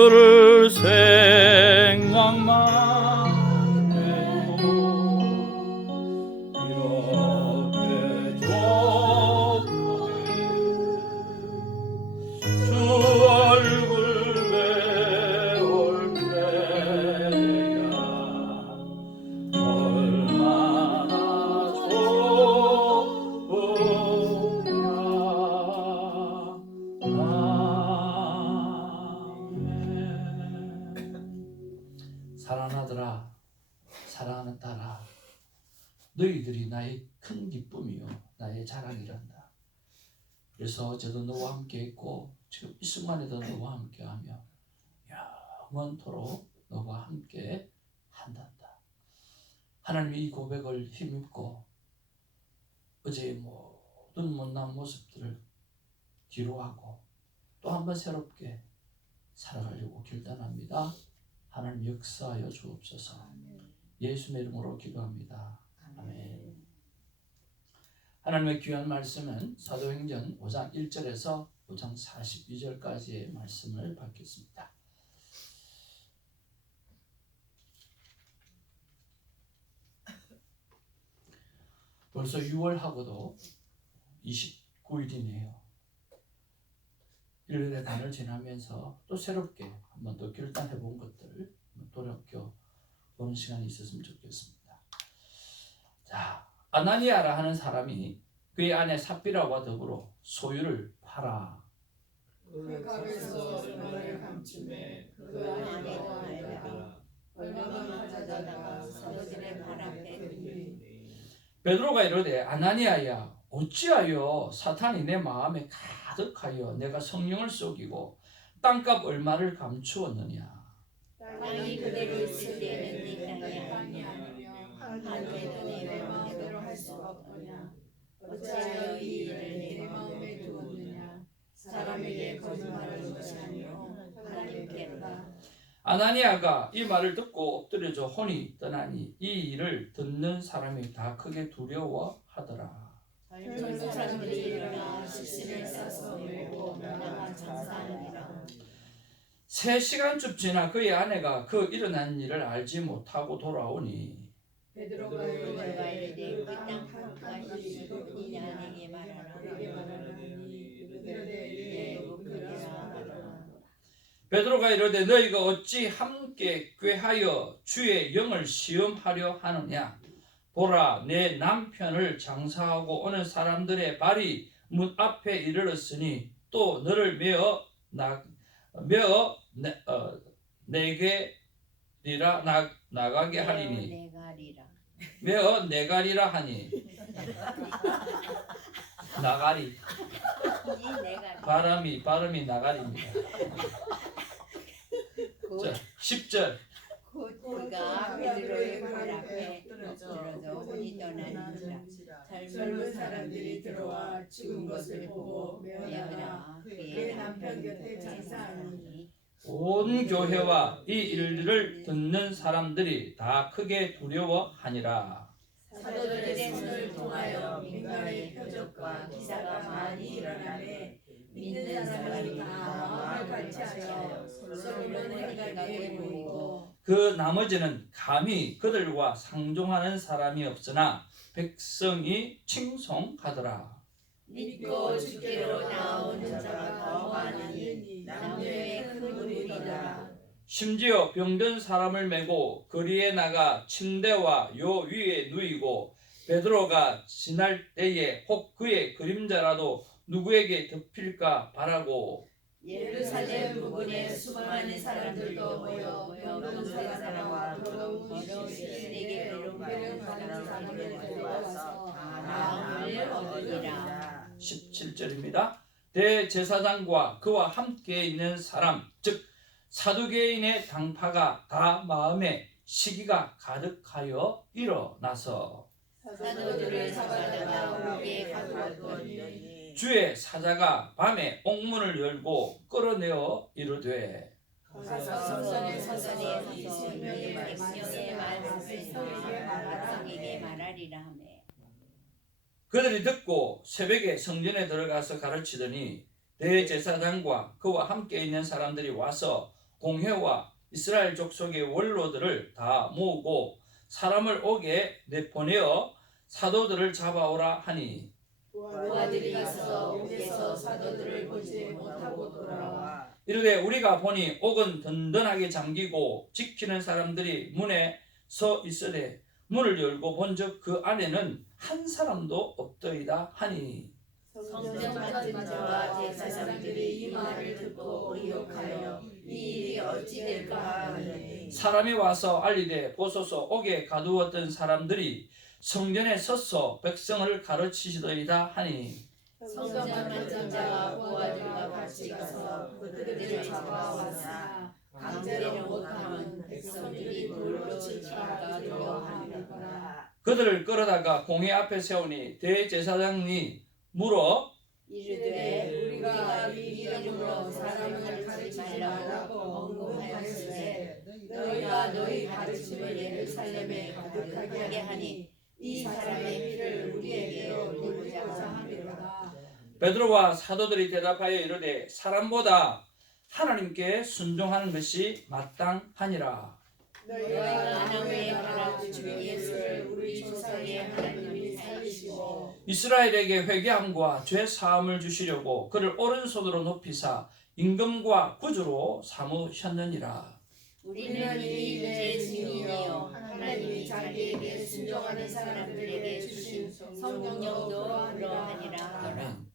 그를 생각만 해도 이렇게 좋게 주 얼굴 배울 때야 얼마나 사랑하더라, 사랑하는 딸아, 너희들이 나의 큰 기쁨이요 나의 자랑이란다. 그래서 어제도 너와 함께 했고 지금 이 순간에도 너와 함께하며 영원토록 너와 함께 한단다. 하나님의 이 고백을 힘입고 어제의 모든 못난 모습들을 뒤로하고 또 한 번 새롭게 살아가려고 결단합니다. 하나님 역사하여 주옵소서. 예수의 이름으로 기도합니다. 아멘. 하나님의 귀한 말씀은 사도행전 5장 1절에서 5장 42절까지의 말씀을 받겠습니다. 벌써 6월하고도 29일이네요. 1년의 반을 지나면서 또 새롭게 한번 더 결단해 본 것들 돌이켜 보는 시간이 있었으면 좋겠습니다. 자, 아나니아라 하는 사람이 그의 아내 삽비라와 더불어 소유를 팔아 그 값에서 얼마를 감추매 그 아내와 아이가 얼마나 가져다가 사도들의 발 앞에 두니. 베드로가 이르되 아나니아야 어찌하여 사탄이 내 마음에 가득하여 내가 성령을 속이고 땅값 얼마를 감추었느냐. 땅이 그대로 있을 때는 네 땅이 아니며 하늘에도 네 마음대로 할 수가 없느냐. 어찌하여 이 일을 내 마음에 두었느냐. 사람에게 거짓말하는 것이 아니요 하나님께로다. 아나니아가 이 말을 듣고 엎드려져 혼이 떠나니 이 일을 듣는 사람이 다 크게 두려워하더라. 젊은 사람들이 일어나 시신을 싸서 메고 나가 장사하니라. 3시간쯤 지나 그의 아내가 그 일어난 일을 알지 못하고 돌아오니 베드로가 이르되 땅 파까지 이 아내에게 말하라. 베드로가 이르되 너희가 어찌 함께 꾀하여 주의 영을 시험하려 하느냐. 보라, 내 남편을 장사하고 오는 사람들의 발이 문 앞에 이르렀으니 또 너를 내게리라 나가게 하리니 메어 내가리라 하니 나가리 발음이 나가리입니다. 자, 10절 그가 베드로의 발 앞에 엎드러져 혼이 떠나니라. 젊은 사람들이 들어와 죽은 것을 보고 메어다가 그의 남편 곁에 장사하니 온 교회와 이 일을 듣는 사람들이 다 크게 두려워하니라. 사도들의 손을 통하여 민간의 표적과 기사가 많이 일어나매 믿는 사람이 다 마음을 같이하여 서로를 행하게 보이고 그 나머지는 감히 그들과 상종하는 사람이 없으나 백성이 칭송하더라. 믿고 주께로 나온 자가 더 많으니 남녀의 큰 무리더라. 심지어 병든 사람을 메고 거리에 나가 침대와 요 위에 누이고 베드로가 지날 때에 혹 그의 그림자라도 누구에게 덮일까 바라고 예루살렘 부근에 수많은 사람들도 모여 병든 사람과 더러운 시신에게 배롱배롱 하는 사람을 데려와서 마음을 얻으리라. 17절입니다. 대제사장과 그와 함께 있는 사람 즉 사두개인의 당파가 다 마음에 시기가 가득하여 일어나서 사도들을 잡아다가 옥에 가두었더니 주의 사자가 밤에 옥문을 열고 끌어내어 이르되 가서 성전에 서서 이 생명의 백성의 백성에게 말하리라 하매 그들이 듣고 새벽에 성전에 들어가서 가르치더니 대제사장과 그와 함께 있는 사람들이 와서 공회와 이스라엘 족속의 원로들을 다 모으고 사람을 오게 내보내어 사도들을 잡아오라 하니 부하들이 가서 옥에서 사도들을 보지 못하고 돌아와 이르되 우리가 보니 옥은 든든하게 잠기고 지키는 사람들이 문에 서 있으되 문을 열고 본즉 그 안에는 한 사람도 없더이다 하니 성전 맡은 자와 대제사장들이 이 말을 듣고 의혹하여 이 일이 어찌 될까 하니 사람이 와서 알리되 보소서 옥에 가두었던 사람들이 성전에 서서 백성을 가르치시더이다 하니 성전 맡은 자와 부하들과 같이 가서 그들을 잡아왔으나 강제로 못하면 백성들이 돌로 칠까 두려워하니라. 그들을 끌어다가 공회 앞에 세우니 대제사장이 물어 이르되 우리가 네 이름으로 사람을 가르치지 말라고 언급하였으되 너희가 너희 가르침을 예루살렘에 가득하게 하니 이 사람의 피를 우리에게로 돌리고자 함이로다. 베드로와 사도들이 대답하여 이르되 사람보다 하나님께 순종하는 것이 마땅하니라. 너희가 나무에 달아주신 예수를 우리 조상의 하나님이 살리시고 이스라엘에게 회개함과 죄 사함을 주시려고 그를 오른손으로 높이사 임금과 구주로 삼으셨느니라. 우리는 이 일의 증인이요 하나님이 자기에게 순종하는 사람들에게 주신 성령도 그러하니라. 아멘.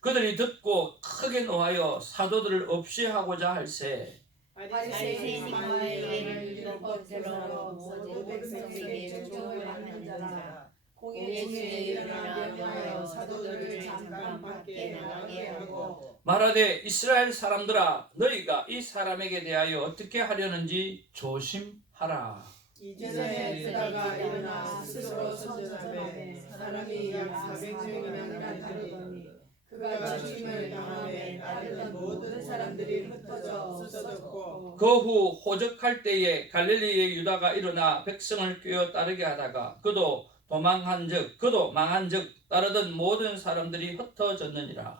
그들이 듣고 크게 노하여 사도들을 없이 하고자 할세 바리새인마의 율법대로 모든 백성에게 조종을 받는 자라 공회 중에 일어나 명하여 사도들을 잠깐 밖에 나가게 하고 말하되 이스라엘 사람들아 너희가 이 사람에게 대하여 어떻게 하려는지 조심하라. 이전에 그다가 일어나 스스로 선전하되 사람이 약 400명이나 다르더니 그가 죽임을 당함에 따르던 모든 사람들이 흩어져 없어졌고 그 후 호적할 때에 갈릴리의 유다가 일어나 백성을 꿰어 따르게 하다가 그도 망한즉 따르던 모든 사람들이 흩어졌느니라.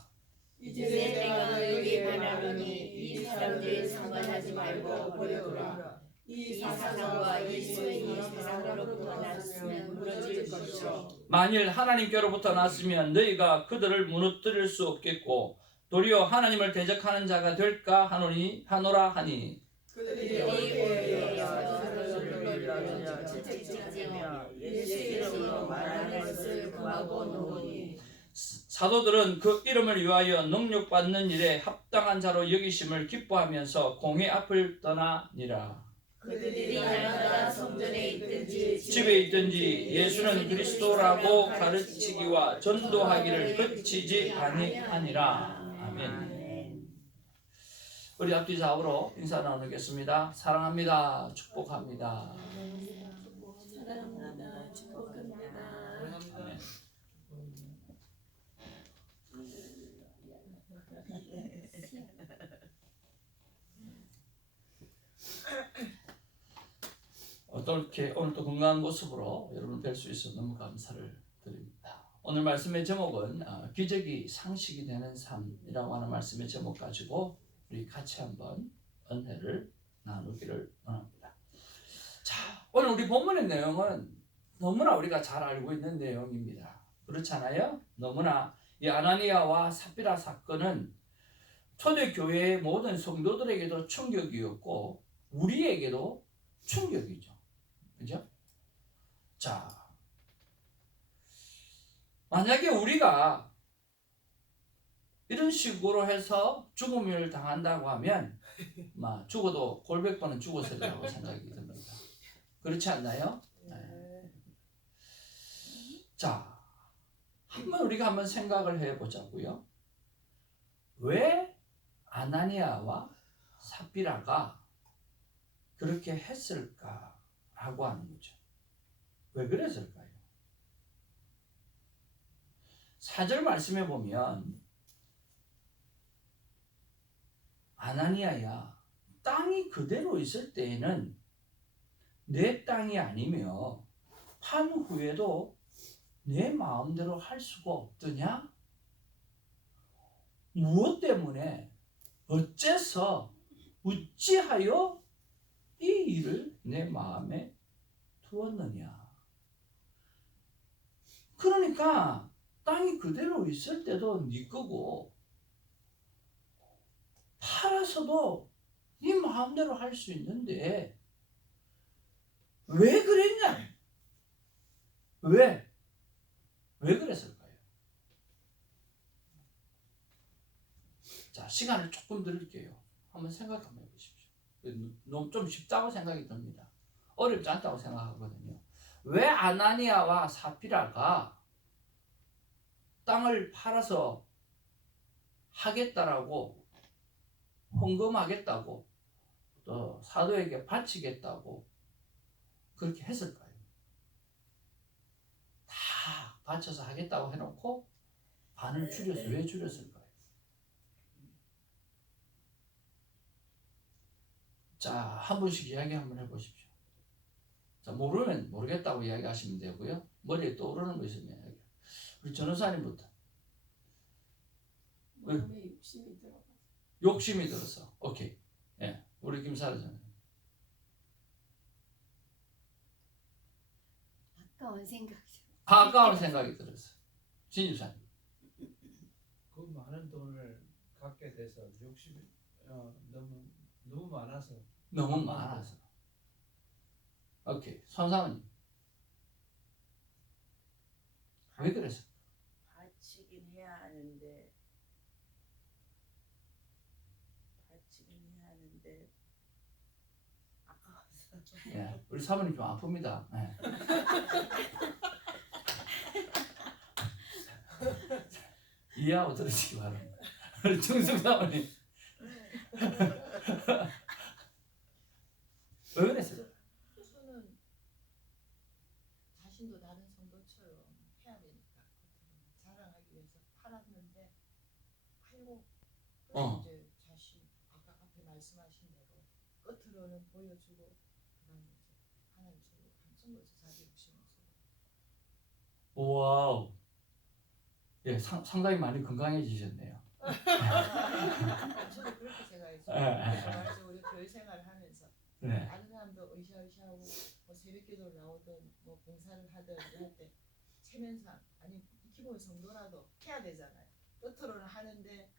이제 내가 너희에게 말하노니 이 사람들을 상관하지 말고 버려두라. 이 사상과 이 소행이 세상으로부터 났으면 무너질 것이요 만일 하나님께로부터 났으면 너희가 그들을 무너뜨릴 수 없겠고 도리어 하나님을 대적하는 자가 될까 하노라 하니 그들이 어디에 사도들을 불러 채찍질하며 예수 이름으로 말하는 것을 금하고 노니 사도들은 그 이름을 위하여 능력받는 일에 합당한 자로 여기심을 기뻐하면서 공회 앞을 떠나니라. 그들이 날마다 성전에 있든지 집에 있든지 예수는 그리스도라고 가르치기와 전도하기를 그치지 아니하니라. 아멘. 우리 앞뒤 좌우로 인사 나누겠습니다. 사랑합니다. 축복합니다. 사랑합니다. 축복합니다. 아멘. 어떻게 오늘도 건강한 모습으로 여러분 뵐 수 있어 너무 감사를 드립니다. 오늘 말씀의 제목은 기적이 상식이 되는 삶이라고 하는 말씀의 제목 가지고 우리 같이 한번 은혜를 나누기를 원합니다. 자, 오늘 우리 본문의 내용은 너무나 우리가 잘 알고 있는 내용입니다. 그렇잖아요? 너무나 이 아나니아와 삽비라 사건은 초대교회의 모든 성도들에게도 충격이었고 우리에게도 충격이죠. 그죠? 자, 만약에 우리가 이런 식으로 해서 죽음을 당한다고 하면 죽어도 골백번은 죽었을 거라고 생각이 듭니다. 그렇지 않나요? 네. 자, 우리가 한번 생각을 해보자고요. 왜 아나니아와 삽비라가 그렇게 했을까라고 하는 거죠. 왜 그랬을까요? 4절 말씀에 보면 아나니아야 땅이 그대로 있을 때에는 내 땅이 아니며 판 후에도 내 마음대로 할 수가 없더냐? 무엇 때문에 어째서 어찌하여 이 일을 내 마음에 두었느냐. 그러니까 땅이 그대로 있을 때도 네 거고 팔아서도 네 마음대로 할 수 있는데 왜 그랬냐? 왜 그랬을까요? 자, 시간을 조금 드릴게요. 한번 생각 한번 해보십시오. 너무 좀 쉽다고 생각이 듭니다. 어렵지 않다고 생각하거든요. 왜 아나니아와 사피라가 땅을 팔아서 하겠다라고 헌금하겠다고 또 사도에게 바치겠다고 그렇게 했을까요? 다 바쳐서 하겠다고 해놓고 반을 줄여서 왜 줄였을까요? 자, 한 분씩 이야기 한번 해보십시오. 자, 모르면 모르겠다고 이야기하시면 되고요. 머리에 떠오르는 거 있으면 이야기. 우리 전우사님부터. 마음에 욕심이 들어. 욕심이 들어서. 오케이. 예, 우리 김사라 전. 아까운 생각이. 아까운 생각이 들어서. 진유사님. 그 많은 돈을 갖게 돼서 욕심이 너무 많아서. 너무 많아서. 오케이. 손사모님. 왜 그랬어? 바치긴 해야 하는데 아까워서. 예, 우리 사모님 좀 아픕니다. 예. 이해하고 들으시기 바랍니다. 우리 중숙 사모님. 왜 그랬어요? 저는 자신도 다른 성도처럼 해야 되니까 자랑하기 위해서 팔았는데 팔고 이제 자신 아까 앞에 말씀하신 대로 겉으로는 보여주고 그다음에 이제 하나님 저를 감춘 거죠. 자기 욕심 없어. 와우. 예, 상당히 많이 건강해지셨네요. 저도 그렇게 생각했어요. 예. 그래서 우리 교회 생활을 하면서 네. 다른 사람도 으쌰으쌰하고 뭐 새벽기도를 나오든 뭐 봉사를 하든 할 때 체면상 아니 기본 성도라도 해야 되잖아요. 겉으로는 하는데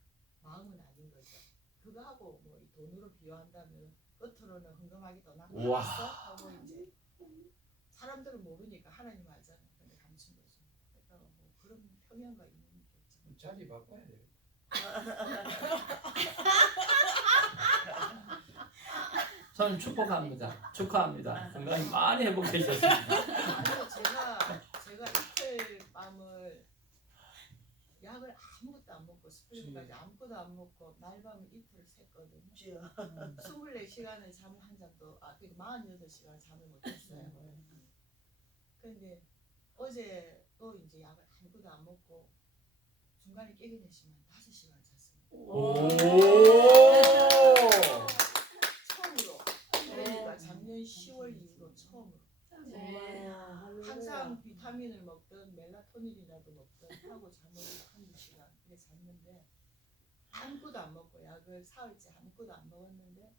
마음은 아닌 거죠. 그거하고 뭐 이 돈으로 비유한다면 겉으로는 헌금하기도 나 우와. 팔았어 하고 이제 사람들은 모르니까 하나님 알잖아요. 근데 감춘 거죠. 그러니까 뭐 그런 평양가 있는 게 자리 바꿔야 돼요. 저는 축복합니다. 축하합니다. 건강히 많이 회복되셨습니다. 아니요, 제가 이틀 밤을 약을 아무것도 안 먹고 스프링까지 아무것도 안 먹고 날밤을 이틀 샜거든요. 24시간을 잠을 한 잠도 48시간 잠을 못 잤어요. 근데 어제 또 이제 약을 아무것도 안 먹고 중간에 깨긴 했지만 5시간 잤습니다. 오. 처음으로. 그러니까 작년 10월 이후로 처음으로. 항상 비타민을 먹든 멜라토닌이라도 먹든 하고 잠을 한두 시간 이렇게 잤는데 아무것도 안 먹고 약을 사흘째 아무것도 안 먹었는데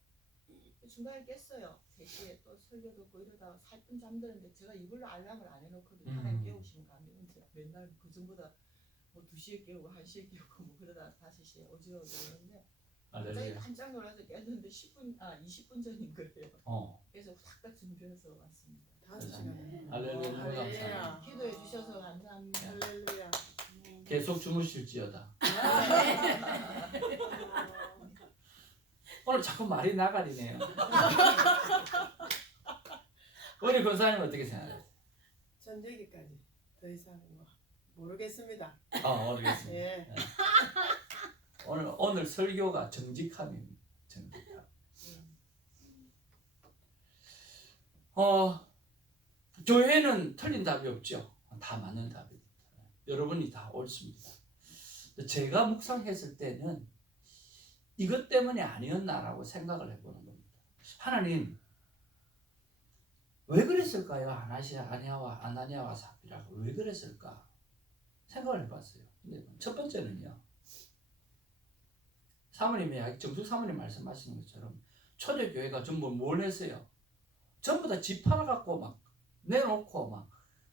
중간에 깼어요. 3시에 또 설교 듣고 이러다가 살뿐 잠드는데 제가 이걸로 알람을 안 해놓거든요. 하나님 깨우시면 가는데 맨날 그 전보다 뭐 2시에 깨우고 1시에 깨우고 뭐 그러다 5시에 어지러워 오는데 갑자기 깜짝 놀라서 깼는데 20분 전인 거예요. 그래서 후닥닥 준비해서 왔습니다. 5시간. 할렐루야. 너무 감사합니다. 기도해 주셔서 감사합니다. 할렐루야. 계속 주무실지어다. 오늘 자꾸 말이 나가리네요. 우리 권사님 어떻게 생각해요? 전되기까지 더 이상 뭐 모르겠습니다. 모르겠습니다. 예. 네. 오늘 설교가 정직함입니다. 정직함. 교회는 틀린 답이 없죠. 다 맞는 답입니다. 여러분이 다 옳습니다. 제가 묵상했을 때는 이것 때문이 아니었나라고 생각을 해보는 겁니다. 하나님 왜 그랬을까요? 아나니아와 사피라가 왜 그랬을까? 생각을 해봤어요. 근데 첫 번째는요. 사모님이 정숙 사모님 말씀하시는 것처럼 초대교회가 전부 뭘 했어요? 전부 다 집 팔아갖고 막 내놓고 막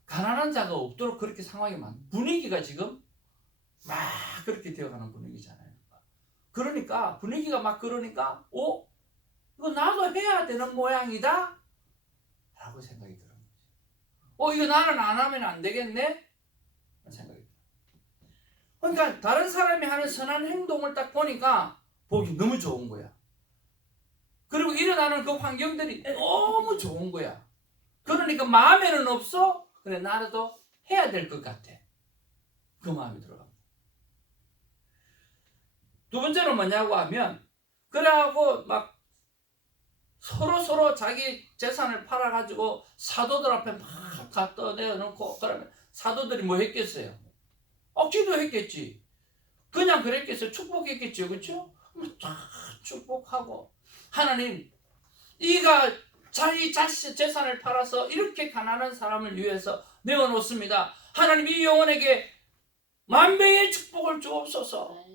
가난한 자가 없도록 그렇게 상황이 분위기가 지금 막 그렇게 되어가는 분위기잖아요. 그러니까 분위기가 막 그러니까 이거 나도 해야 되는 모양이다 라고 생각이 드는 거죠. 이거 나는 안 하면 안 되겠네 라는 생각이 들어요. 그러니까 다른 사람이 하는 선한 행동을 딱 보니까 보기 너무 좋은 거야. 그리고 일어나는 그 환경들이 너무 좋은 거야. 그러니까 마음에는 없어. 그래 나라도 해야 될 것 같아. 그 마음이 들어갑니다. 두 번째로 뭐냐고 하면 그래하고 막 서로 자기 재산을 팔아가지고 사도들 앞에 막 갖다 내어놓고 그러면 사도들이 뭐 했겠어요? 기도했겠지. 그냥 그랬겠어요? 축복했겠죠. 그렇죠? 쫙 축복하고 하나님 이가 자기 자식 재산을 팔아서 이렇게 가난한 사람을 위해서 내어놓습니다. 하나님 이 영혼에게 만배의 축복을 주옵소서.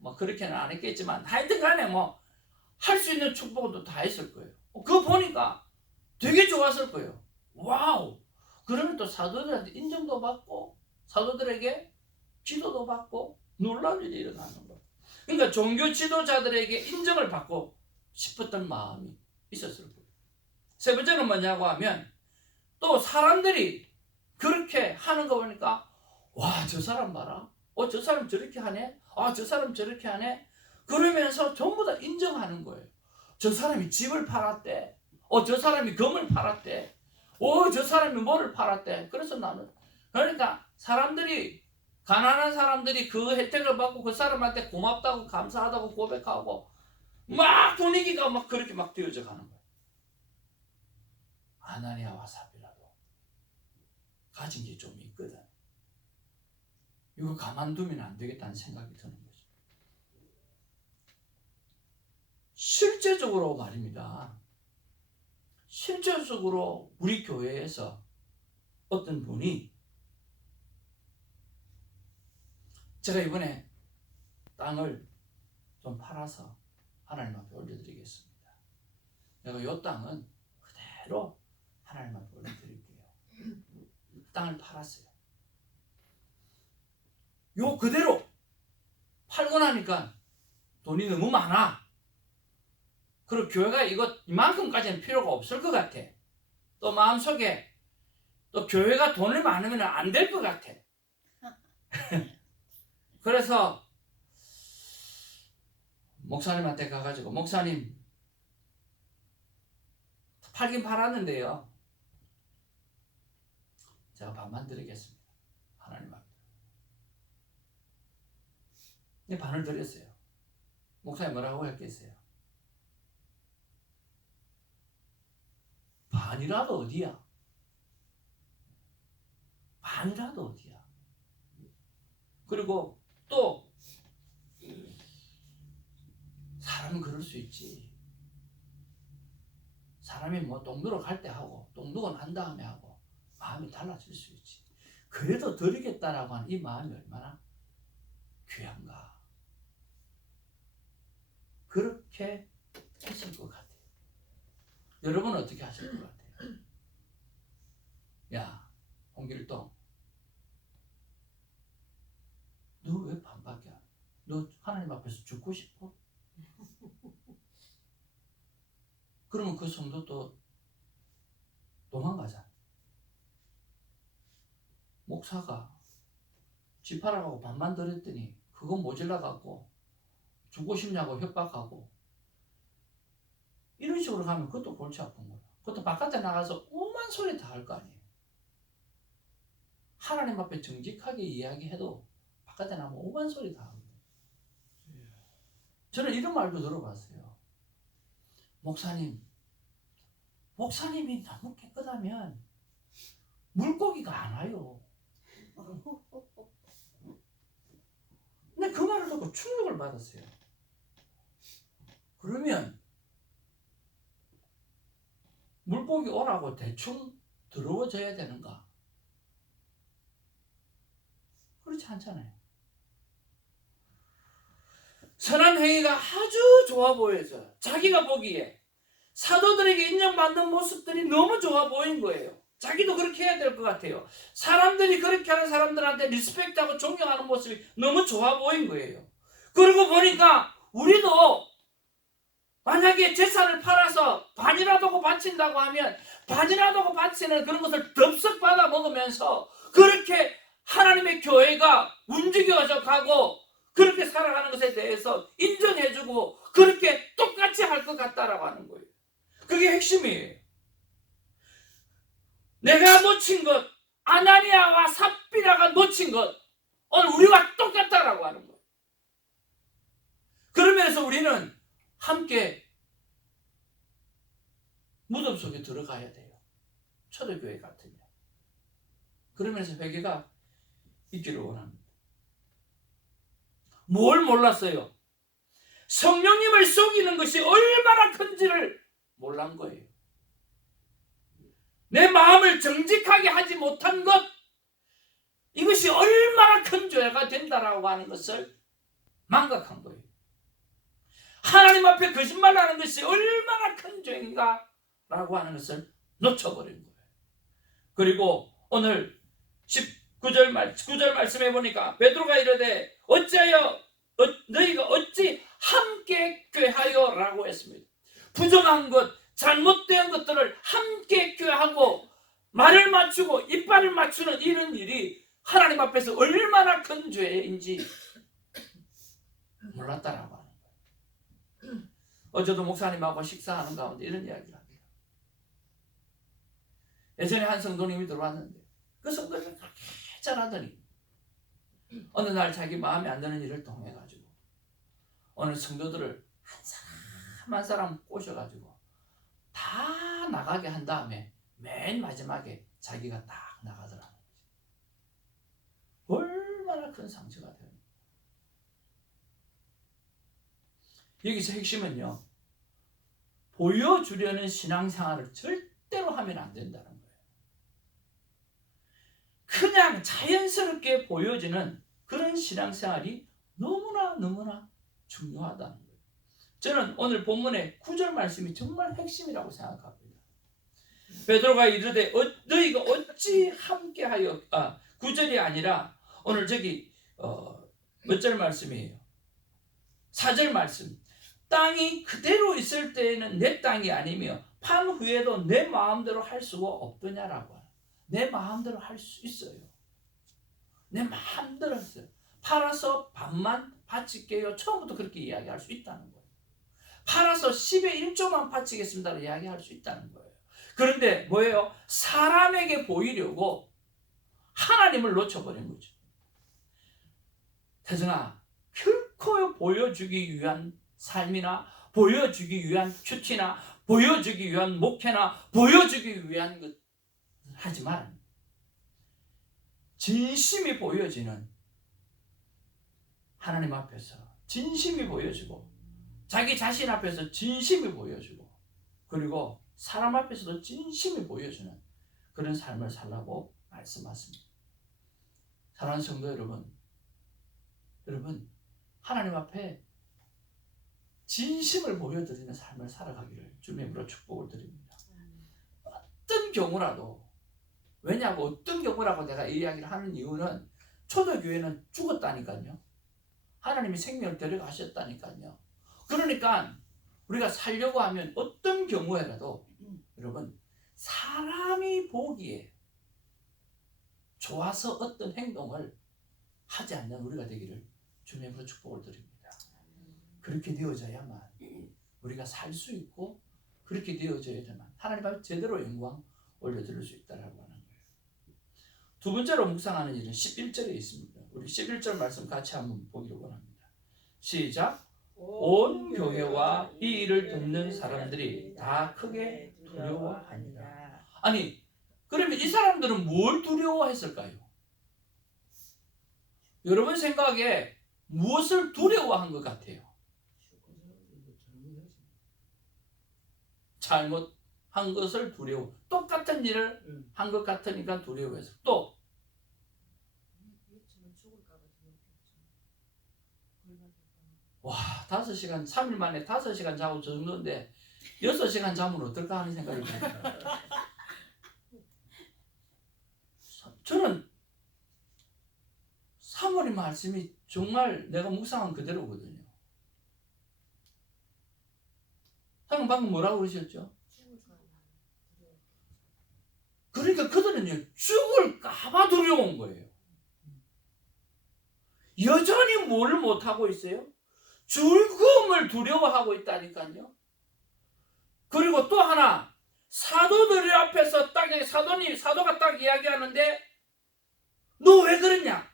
뭐 그렇게는 안 했겠지만 하여튼간에 뭐 할 수 있는 축복은 또 다 했을 거예요. 그거 보니까 되게 좋았을 거예요. 와우. 그러면 또 사도들한테 인정도 받고 사도들에게 지도도 받고 놀라운 일이 일어나는 거예요. 그러니까 종교 지도자들에게 인정을 받고 싶었던 마음이 있었을 거예요. 세 번째는 뭐냐고 하면 또 사람들이 그렇게 하는 거 보니까 와, 저 사람 봐라. 저 사람 저렇게 하네. 저 사람 저렇게 하네. 그러면서 전부 다 인정하는 거예요. 저 사람이 집을 팔았대. 저 사람이 금을 팔았대. 저 사람이 뭐를 팔았대. 그래서 그러니까 사람들이 가난한 사람들이 그 혜택을 받고 그 사람한테 고맙다고 감사하다고 고백하고 막 분위기가 막 그렇게 막 되어져 가는 거예요. 아나니아와 삽비라도 가진 게 좀 있거든. 이거 가만두면 안 되겠다는 생각이 드는 거죠. 실제적으로 말입니다. 실제적으로 우리 교회에서 어떤 분이 제가 이번에 땅을 좀 팔아서 하나님 앞에 올려드리겠습니다. 내가 이 땅은 그대로 하나님 앞에 올려드릴게요. 땅을 팔았어요. 요 그대로 팔고 나니까 돈이 너무 많아. 그리고 교회가 이만큼까지는 필요가 없을 것 같아. 또 마음속에 또 교회가 돈을 많으면 안 될 것 같아. 그래서 목사님한테 가가지고 목사님 팔긴 팔았는데요. 제가 반만 드리겠습니다. 하나님 앞에. 반을 드렸어요. 목사님 뭐라고 했겠어요? 반이라도 어디야? 반이라도 어디야? 그리고 또 사람은 그럴 수 있지. 사람이 뭐 똥누러 갈 때 하고 똥누고 난 다음에 하고 마음이 달라질 수 있지. 그래도 드리겠다라고 하는 이 마음이 얼마나 귀한가. 그렇게 했을 것 같아요. 여러분은 어떻게 하실 것 같아요? 야, 홍길동, 너 왜 반밖에 안 해? 너 하나님 앞에서 죽고 싶어? 그러면 그 성도도 도망가잖아. 목사가 집 팔아가고 반만 드렸더니 그거 모질라갖고 죽고 싶냐고 협박하고 이런 식으로 가면 그것도 골치 아픈 거야. 그것도 바깥에 나가서 오만 소리 다 할 거 아니에요. 하나님 앞에 정직하게 이야기해도 바깥에 나가면 오만 소리 다 하거든요. 저는 이런 말도 들어봤어요. 목사님이 너무 깨끗하면 물고기가 안 와요. 근데 그 말을 듣고 충격을 받았어요. 그러면 물고기 오라고 대충 더러워져야 되는가? 그렇지 않잖아요. 선한 행위가 아주 좋아 보여서 자기가 보기에 사도들에게 인정받는 모습들이 너무 좋아 보인 거예요. 자기도 그렇게 해야 될 것 같아요. 사람들이 그렇게 하는 사람들한테 리스펙트하고 존경하는 모습이 너무 좋아 보인 거예요. 그러고 보니까 우리도 만약에 재산을 팔아서 반이라도 바친다고 하면 반이라도 바치는 그런 것을 덥석 받아 먹으면서 그렇게 하나님의 교회가 움직여져 가고 그렇게 살아가는 것에 대해서 인정해주고 그렇게 똑같이 할 것 같다라고 하는 거예요. 그게 핵심이에요. 내가 놓친 것, 아나니아와 삽비라가 놓친 것, 오늘 우리와 똑같다라고 하는 거예요. 그러면서 우리는 함께 무덤 속에 들어가야 돼요. 초대교회 같으면. 그러면서 회개가 있기를 원합니다. 뭘 몰랐어요? 성령님을 속이는 것이 얼마나 큰지를 몰란 거예요. 내 마음을 정직하게 하지 못한 것, 이것이 얼마나 큰 죄가 된다라고 하는 것을 망각한 거예요. 하나님 앞에 거짓말하는 것이 얼마나 큰 죄인가 라고 하는 것을 놓쳐버린 거예요. 그리고 오늘 19절 말씀해 보니까 베드로가 이르되 어찌하여 너희가 어찌 함께 꾀하여 라고 했습니다. 부정한 것, 잘못된 것들을 함께 꾀하고 말을 맞추고 이빨을 맞추는 이런 일이 하나님 앞에서 얼마나 큰 죄인지 몰랐다라고 하는 거예요. 어제도 목사님하고 식사하는 가운데 이런 이야기를 합니다. 예전에 한 성도님이 들어왔는데 그 성도님이 그렇게 잘하더니 어느 날 자기 마음에 안 드는 일을 통해가지고 어느 성도들을 한 사람 꼬셔가지고 다 나가게 한 다음에 맨 마지막에 자기가 딱 나가더라는 거지. 얼마나 큰 상처가 되는 거예요. 여기서 핵심은요, 보여주려는 신앙생활을 절대로 하면 안 된다는 거예요. 그냥 자연스럽게 보여지는 그런 신앙생활이 너무나 중요하다는 거예요. 저는 오늘 본문의 9절 말씀이 정말 핵심이라고 생각합니다. 베드로가 이르되 너희가 어찌 함께하여 9절이 아니라 오늘 저기 몇 절 말씀이에요? 4절 말씀. 땅이 그대로 있을 때에는 내 땅이 아니며 판 후에도 내 마음대로 할 수가 없더냐라고. 내 마음대로 할 수 있어요. 내 마음대로 했어요. 팔아서 반만 바칠게요. 처음부터 그렇게 이야기할 수 있다는 거예요. 팔아서 10의 1조만 바치겠습니다라고 이야기할 수 있다는 거예요. 그런데 뭐예요? 사람에게 보이려고 하나님을 놓쳐버린 거죠. 태정아, 결코 보여주기 위한 삶이나 보여주기 위한 큐티나 보여주기 위한 목회나 보여주기 위한 것 하지만 진심이 보여지는 하나님 앞에서 진심이 보여지고 자기 자신 앞에서 진심이 보여지고 그리고 사람 앞에서도 진심이 보여주는 그런 삶을 살라고 말씀하십니다. 사랑하는 성도 여러분 하나님 앞에 진심을 보여드리는 삶을 살아가기를 주님의 이름으로 축복을 드립니다. 어떤 경우라도 왜냐하고 어떤 경우라고 내가 이 이야기를 하는 이유는 초대교회는 죽었다니까요. 하나님이 생명을 데려가셨다니까요. 그러니까 우리가 살려고 하면 어떤 경우에라도 여러분 사람이 보기에 좋아서 어떤 행동을 하지 않는 우리가 되기를 주님으로 축복을 드립니다. 그렇게 되어져야만 우리가 살 수 있고 그렇게 되어져야만 하나님 앞에 제대로 영광 올려드릴 수 있다라고 하는 거예요. 두 번째로 묵상하는 일은 11절에 있습니다. 우리 11절 말씀 같이 한번 보기를 원합니다. 시작. 온 교회와 이 일을 듣는 사람들이 다 크게 두려워하니라. 아니 그러면 이 사람들은 뭘 두려워했을까요? 여러분 생각에 무엇을 두려워한 것 같아요? 잘못한 것을 두려워. 똑같은 일을 한 것 같으니까 두려워해서. 또 와 5시간 3일 만에 5시간 자고 저 정도인데 6시간 자면 어떨까 하는 생각이 듭니다. 저는 사모님 말씀이 정말 내가 묵상한 그대로거든요. 하나님 방금 뭐라고 그러셨죠? 그러니까 그들은요, 죽을까봐 두려운 거예요. 여전히 뭘 못하고 있어요? 죽음을 두려워하고 있다니까요. 그리고 또 하나, 사도들 앞에서 딱 사도가 딱 이야기하는데, 너 왜 그러냐?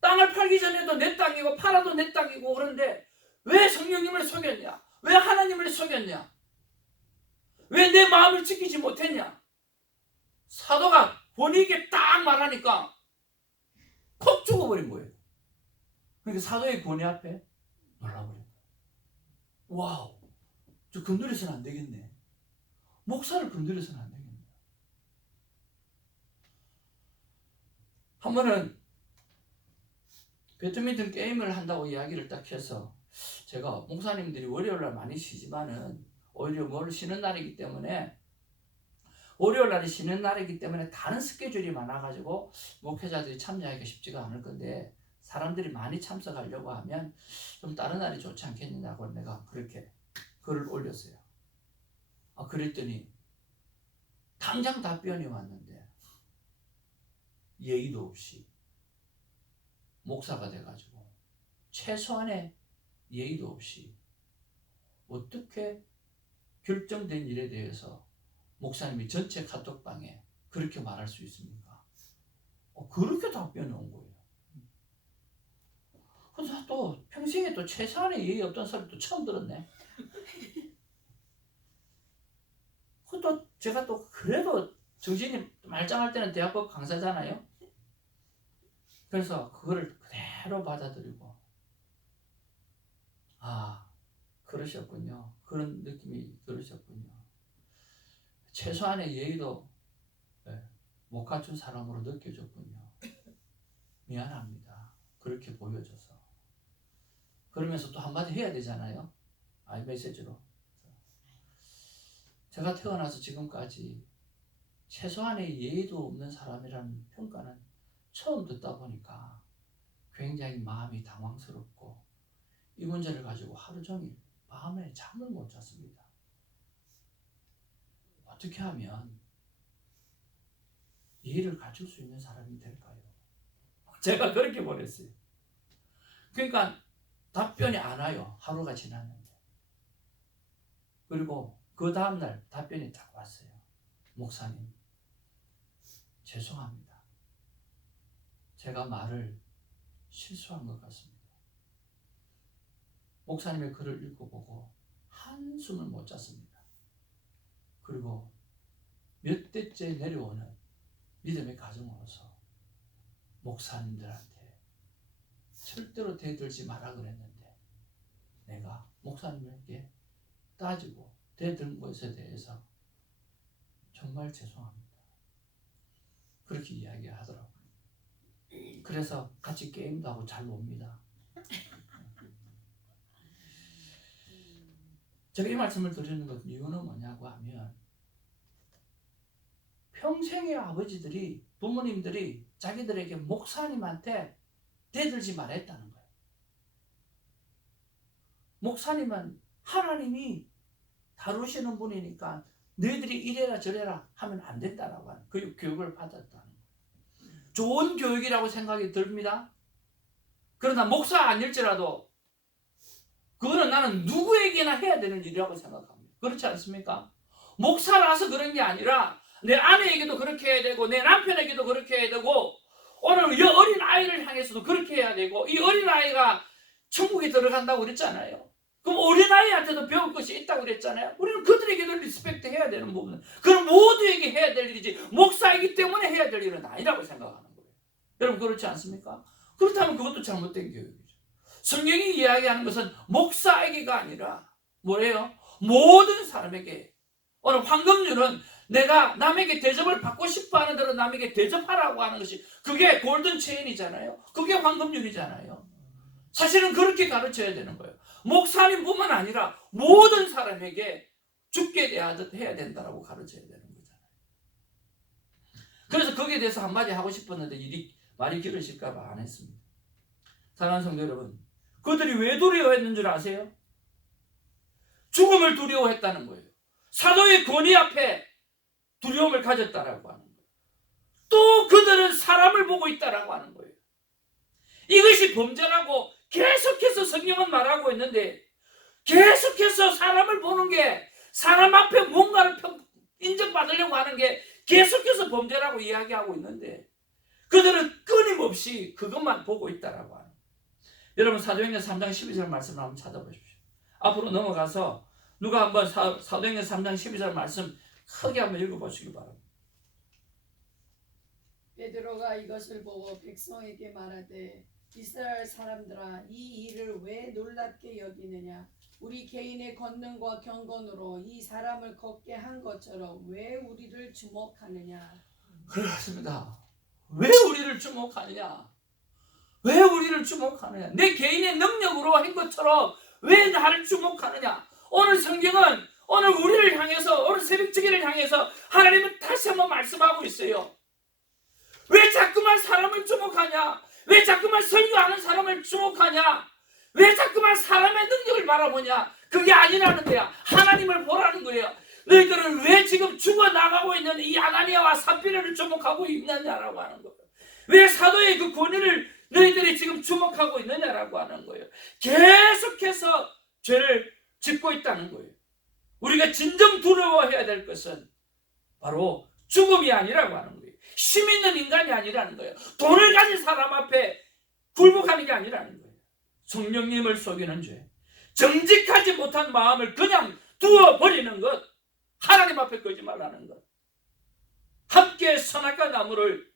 땅을 팔기 전에도 내 땅이고 팔아도 내 땅이고 그런데 왜 성령님을 속였냐? 왜 하나님을 속였냐? 왜 내 마음을 지키지 못했냐? 사도가 본인에게 딱 말하니까 콕 죽어버린 거예요. 그러니까 사도의 권위 앞에 놀라버린 거예요. 와우, 저 건드려서는 안 되겠네. 목사를 건드려서는 안 되겠네. 한 번은 배드민턴 게임을 한다고 이야기를 딱 해서, 제가 목사님들이 월요일날 많이 쉬지만은 오히려 뭘 쉬는 날이기 때문에, 월요일날이 쉬는 날이기 때문에 다른 스케줄이 많아가지고 목회자들이 참여하기가 쉽지가 않을 건데, 사람들이 많이 참석하려고 하면 좀 다른 날이 좋지 않겠느냐고 내가 그렇게 글을 올렸어요. 그랬더니 당장 답변이 왔는데, 예의도 없이 목사가 돼가지고 최소한의 예의도 없이 어떻게 결정된 일에 대해서 목사님이 전체 카톡방에 그렇게 말할 수 있습니까? 그렇게 답변이 온 거예요. 그래서 또 평생에 또 최소한의 예의 없던 소리 또 처음 들었네. 또 제가 또 그래도 정신이 말짱할 때는 대학법 강사잖아요. 그래서 그거를 그대로 받아들이고, 그러셨군요. 그런 느낌이 들으셨군요. 최소한의 예의도 못 갖춘 사람으로 느껴졌군요. 미안합니다. 그렇게 보여줘서. 그러면서 또 한마디 해야 되잖아요. 메시지로. 제가 태어나서 지금까지 최소한의 예의도 없는 사람이라는 평가는 처음 듣다 보니까 굉장히 마음이 당황스럽고, 이 문제를 가지고 하루 종일 밤에 잠을 못 잤습니다. 어떻게 하면 예의를 갖출 수 있는 사람이 될까요? 제가 그렇게 보냈어요. 그러니까 답변이 안 와요. 하루가 지났는데. 그리고 그 다음날 답변이 딱 왔어요. 목사님, 죄송합니다. 제가 말을 실수한 것 같습니다. 목사님의 글을 읽어보고 한숨을 못 잤습니다. 그리고 몇 대째 내려오는 믿음의 가정으로서 목사님들한테 절대로 대들지 마라 그랬는데, 내가 목사님에게 따지고 대든 것에 대해서 정말 죄송합니다. 그렇게 이야기하더라고요. 그래서 같이 게임도 하고 잘 놉니다. 제가 이 말씀을 드리는 것 이유는 뭐냐고 하면, 평생의 아버지들이, 부모님들이 자기들에게 목사님한테 대들지 말했다는 거예요. 목사님은 하나님이 다루시는 분이니까 너희들이 이래라 저래라 하면 안 된다라고 하는 그 교육을 받았다는 거예요. 좋은 교육이라고 생각이 듭니다. 그러나 목사 아닐지라도 그거는 나는 누구에게나 해야 되는 일이라고 생각합니다. 그렇지 않습니까? 목사라서 그런 게 아니라 내 아내에게도 그렇게 해야 되고, 내 남편에게도 그렇게 해야 되고, 오늘 이 어린 아이를 향해서도 그렇게 해야 되고, 이 어린 아이가 천국에 들어간다고 그랬잖아요. 그럼 어린 아이한테도 배울 것이 있다고 그랬잖아요. 우리는 그들에게도 리스펙트 해야 되는 부분은, 그럼 모두에게 해야 될 일이지 목사이기 때문에 해야 될 일은 아니라고 생각하는 거예요. 여러분 그렇지 않습니까? 그렇다면 그것도 잘못된 교육이죠. 성경이 이야기하는 것은 목사에게가 아니라 뭐예요? 모든 사람에게. 오늘 황금률은 내가 남에게 대접을 받고 싶어하는 대로 남에게 대접하라고 하는 것이, 그게 골든 체인이잖아요. 그게 황금률이잖아요. 사실은 그렇게 가르쳐야 되는 거예요. 목사님뿐만 아니라 모든 사람에게 죽게 해야 된다라고 가르쳐야 되는 거잖아요. 그래서 거기에 대해서 한마디 하고 싶었는데 말이 길어질까 봐 안 했습니다. 사랑하는 성도 여러분, 그들이 왜 두려워했는 줄 아세요? 죽음을 두려워했다는 거예요. 사도의 권위 앞에 두려움을 가졌다라고 하는 거예요. 또 그들은 사람을 보고 있다라고 하는 거예요. 이것이 범죄라고 계속해서 성경은 말하고 있는데, 계속해서 사람을 보는 게, 사람 앞에 뭔가를 인정받으려고 하는 게 계속해서 범죄라고 이야기하고 있는데, 그들은 끊임없이 그것만 보고 있다라고 하는 거예요. 여러분, 사도행전 3장 12절 말씀을 한번 찾아보십시오. 앞으로 넘어가서 누가 한번 사도행전 3장 12절 말씀 크게 한번 읽어보시기 바랍니다. 베드로가 이것을 보고 백성에게 말하되 이스라엘 사람들아, 이 일을 왜 놀랍게 여기느냐? 우리 개인의 권능과 경건으로 이 사람을 걷게 한 것처럼 왜 우리를 주목하느냐? 그렇습니다. 왜 우리를 주목하느냐? 왜 우리를 주목하느냐? 내 개인의 능력으로 한 것처럼 왜 나를 주목하느냐? 오늘 성경은 오늘 우리를 향해서, 오늘 새벽지기를 향해서 하나님은 다시 한번 말씀하고 있어요. 왜 자꾸만 사람을 주목하냐? 왜 자꾸만 설교하는 사람을 주목하냐? 왜 자꾸만 사람의 능력을 바라보냐? 그게 아니라는 거야. 하나님을 보라는 거예요. 너희들은 왜 지금 죽어나가고 있는 이 아나니아와 삽비라를 주목하고 있느냐라고 하는 거예요. 왜 사도의 그 권위를 너희들이 지금 주목하고 있느냐라고 하는 거예요. 계속해서 죄를 짓고 있다는 거예요. 우리가 진정 두려워해야 될 것은 바로 죽음이 아니라고 하는 거예요. 힘 있는 인간이 아니라는 거예요. 돈을 가진 사람 앞에 굴복하는 게 아니라는 거예요. 성령님을 속이는 죄, 정직하지 못한 마음을 그냥 두어버리는 것, 하나님 앞에 거짓말하는 것, 함께 선악과 나무를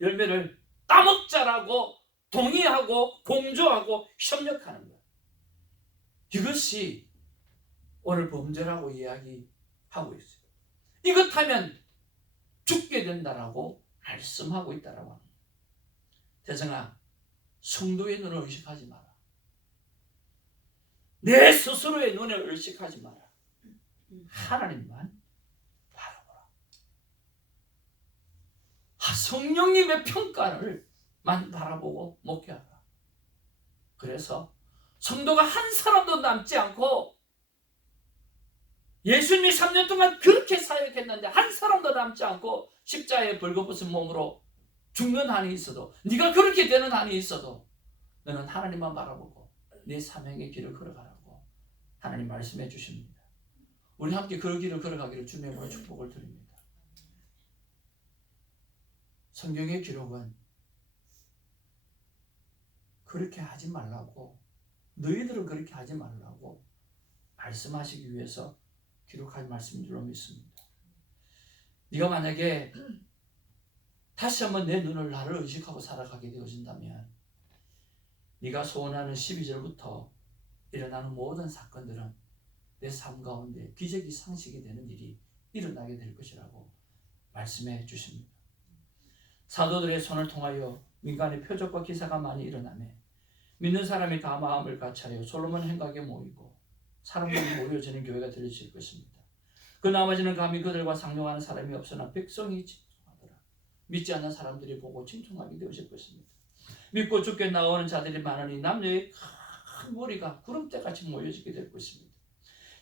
열매를 따먹자라고 동의하고 공조하고 협력하는 것, 이것이 오늘 범죄라고 이야기하고 있어요. 이것하면 죽게 된다라고 말씀하고 있다라고 합니다. 대성아, 성도의 눈을 의식하지 마라. 내 스스로의 눈을 의식하지 마라. 하나님만 바라보라. 성령님의 평가를만 바라보고 목회하라. 그래서 성도가 한 사람도 남지 않고, 예수님이 3년 동안 그렇게 사역했는데 한 사람도 남지 않고 십자가에 벌거벗은 몸으로 죽는 한이 있어도, 네가 그렇게 되는 한이 있어도 너는 하나님만 바라보고 내 사명의 길을 걸어가라고 하나님 말씀해 주십니다. 우리 함께 그 길을 걸어가기를 주님의 이름으로 축복을 드립니다. 성경의 기록은 그렇게 하지 말라고, 너희들은 그렇게 하지 말라고 말씀하시기 위해서 기록한 말씀인 줄로 믿습니다. 네가 만약에 다시 한번 내 눈을 나를 의식하고 살아가게 되어진다면, 네가 소원하는 12절부터 일어나는 모든 사건들은 내 삶 가운데 기적이 상식이 되는 일이 일어나게 될 것이라고 말씀해 주십니다. 사도들의 손을 통하여 민간의 표적과 기사가 많이 일어나매 믿는 사람이 다 마음을 같이하여 솔로몬 행각에 모이고 사람들이 모여지는 교회가 들려질 것입니다. 그 나머지는 감히 그들과 상종하는 사람이 없으나 백성이 진통하더라. 믿지 않는 사람들이 보고 진통하게 되어질 것입니다. 믿고 죽게 나오는 자들이 많으니 남녀의 큰 무리가 구름대같이 모여지게 될 것입니다.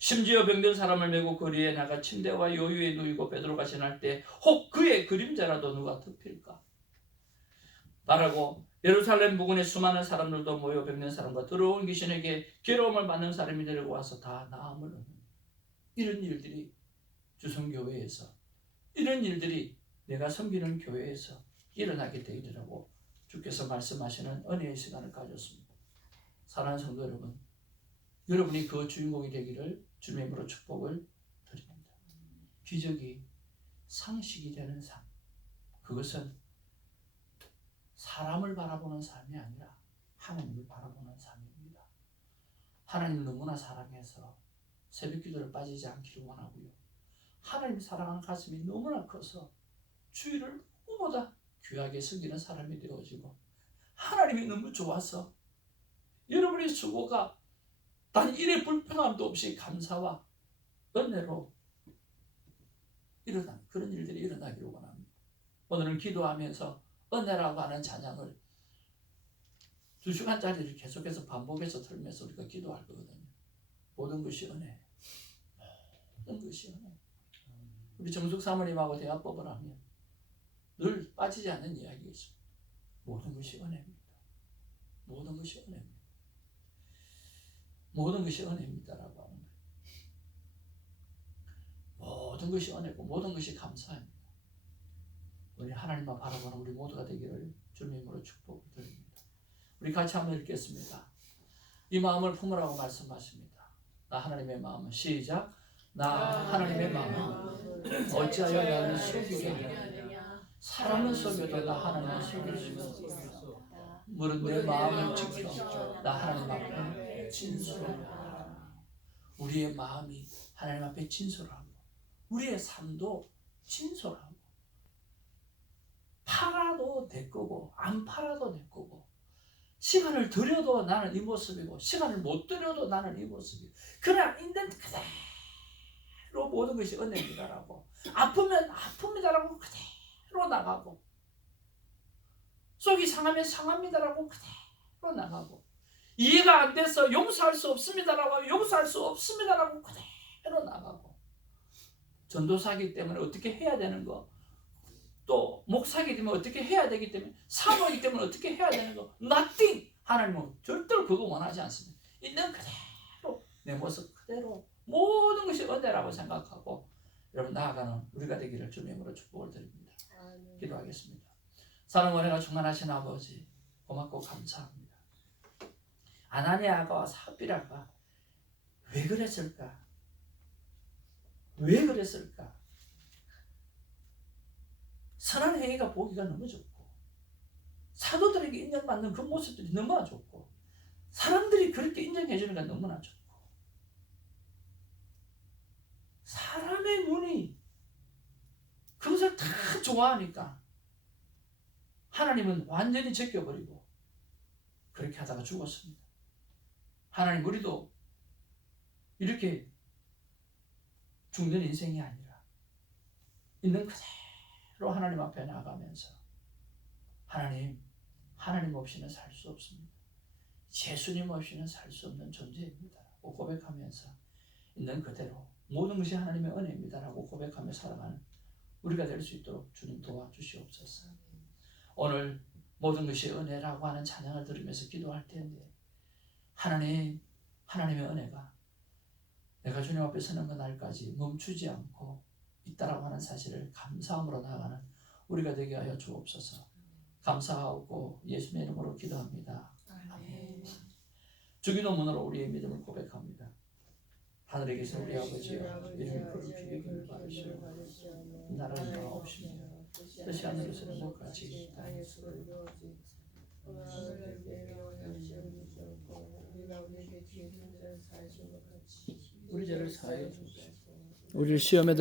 심지어 병든 사람을 메고 거리에 나가 침대와 요유에 누이고 베드로가 지날 때 혹 그의 그림자라도 누가 덮일까? 말하고 예루살렘 부근에 수많은 사람들도 모여 병든 사람과 더러운 귀신에게 괴로움을 받는 사람이 데리고 와서 다 나음을 얻는, 이런 일들이 주성교회에서, 이런 일들이 내가 섬기는 교회에서 일어나게 되리라고 주께서 말씀하시는 은혜의 시간을 가졌습니다. 사랑하는 성도 여러분, 여러분이 그 주인공이 되기를 주님의 이름으로 축복을 드립니다. 기적이 상식이 되는 삶, 그것은 사람을 바라보는 삶이 아니라 하나님을 바라보는 삶입니다. 하나님을 너무나 사랑해서 새벽 기도를 빠지지 않기를 원하고요. 하나님 사랑하는 가슴이 너무나 커서 주의를 누구보다 귀하게 섬기는 사람이 되어지고, 하나님이 너무 좋아서 여러분의 수고가 단 일의 불평함도 없이 감사와 은혜로 일어난 그런 일들이 일어나기를 원합니다. 오늘은 기도하면서 은혜라고 하는 찬양을 2시간짜리를 계속해서 반복해서 들으면서 우리가 기도할 거거든요. 모든 것이 은혜. 모든 것이 은혜. 우리 정숙 사모님하고 대화법을 하면 늘 빠지지 않는 이야기가 있습니다. 모든 것이 은혜입니다. 모든 것이 은혜입니다. 모든 것이 은혜입니다라고 하는 거예요. 모든 것이 은혜고 모든 것이 감사합니다. 우리 하나님만 바라보는 우리 모두가 되기를 주님으로 축복을 드립니다. 우리 같이 한번 읽겠습니다. 이 마음을 품으라고 말씀하십니다. 나 하나님의 마음은 시작. 나 하나님의 마음은 어찌하여 나를 속이게 하느냐. 사람은 속여도 나 하나님은 속일 수 없다. 물은 내 마음을 지켜 나 하나님 앞에 진솔하라. 우리의 마음이 하나님 앞에 진솔하고 우리의 삶도 진솔하고 팔아도 내 거고 안 팔아도 내 거고 시간을 들여도 나는 이 모습이고 시간을 못 들여도 나는 이 모습이고 그러나 있는 그대로 모든 것이 은혜입니다라고 아프면 아픕니다라고 그대로 나가고 속이 상하면 상합니다라고 그대로 나가고 이해가 안 돼서 용서할 수 없습니다라고 용서할 수 없습니다라고 그대로 나가고 전도사기 때문에 어떻게 해야 되는 거 또 목사기 때문에 어떻게 해야 되기 때문에 사모이기 때문에 어떻게 해야 되는 거 nothing 하나님은 절대로 그거 원하지 않습니다. 있는 그대로 내 모습 그대로 모든 것이 은혜라고 생각하고 여러분 나아가는 우리가 되기를 주님으로 축복을 드립니다. 기도하겠습니다. 사랑과 은혜가 충만하신 아버지 고맙고 감사합니다. 아나니아가 삽비라가 왜 그랬을까? 왜 그랬을까? 선한 행위가 보기가 너무 좋고 사도들에게 인정받는 그 모습들이 너무나 좋고 사람들이 그렇게 인정해 주는 게 너무나 좋고 사람의 눈이 그것을 다 좋아하니까 하나님은 완전히 제껴버리고 그렇게 하다가 죽었습니다. 하나님 우리도 이렇게 죽는 인생이 아니라 있는 그대로 하나님 앞에 나가면서 하나님 없이는 살 수 없습니다. 예수님 없이는 살 수 없는 존재입니다 라고 고백하면서 있는 그대로 모든 것이 하나님의 은혜입니다 라고 고백하며 살아가는 우리가 될 수 있도록 주님 도와주시옵소서. 오늘 모든 것이 은혜라고 하는 찬양을 들으면서 기도할 텐데 하나님의 은혜가 내가 주님 앞에 서는 그날까지 멈추지 않고 있다라고 하는 사실을 감사함으로 나아가는 우리가 되게 하여 주옵소서. 감사하고 예수님의 이름으로 기도합니다. 아멘. 주기도문으로 우리의 믿음을 고백합니다. 하늘에 계신 우리 아버지여 이름이 거룩히 여김을 받으시오. 나라는 마옵시며 뜻이 하늘에서는 못같이 이 땅에서 우리 죄를 사하여 주옵소서. 우리를 시험에